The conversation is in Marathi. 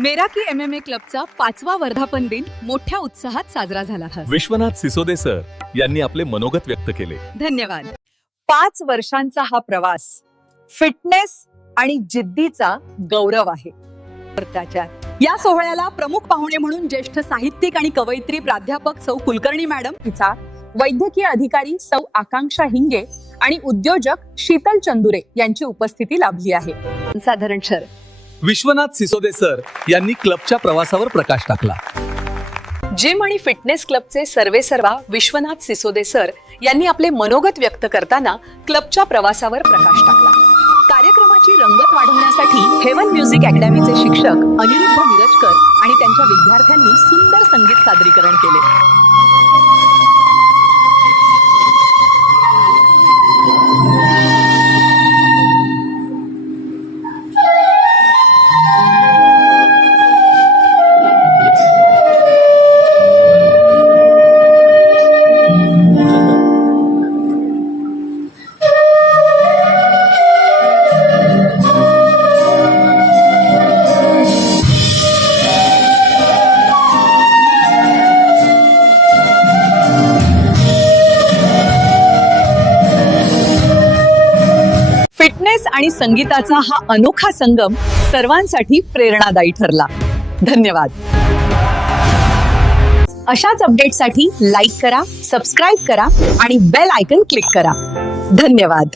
मेरा की MMA क्लबचा 5वा वर्धापन दिन मोठ्या उत्साहात साजरा झाला. विश्वनाथ सिसोदे सर यांनी आपले मनोगत व्यक्त केले. धन्यवाद. 5 वर्षांचा हा प्रवास फिटनेस आणि जिद्दीचा गौरव आहे. या सोहळ्याला प्रमुख पाहुणे म्हणून ज्येष्ठ साहित्यिक आणि कवयित्री प्राध्यापक सौ कुलकर्णी मॅडम, तिचा वैद्यकीय अधिकारी सौ आकांक्षा हिंगे आणि उद्योजक शीतल चंदुरे यांची उपस्थिती लाभली आहे. साधारण सर विश्वनाथ सिसोदे सर यांनी क्लबच्या प्रवासावर प्रकाश टाकला. जिम आणि फिटनेस क्लबचे सर्वेसर्वा विश्वनाथ सिसोदे सर यांनी आपले मनोगत व्यक्त करताना क्लबच्या प्रवासावर प्रकाश टाकला. कार्यक्रमाची रंगत वाढवण्यासाठी हेवन म्युझिक अकॅडमीचे शिक्षक अनिरुद्ध मिरजकर आणि त्यांच्या विद्यार्थ्यांनी सुंदर संगीत सादरीकरण केले. फिटनेस आणि संगीताचा हा अनोखा संगम सर्वांसाठी प्रेरणादायी ठरला. धन्यवाद. अशाच अपडेटसाठी लाईक करा, सबस्क्राईब करा आणि बेल आयकॉन क्लिक करा. धन्यवाद.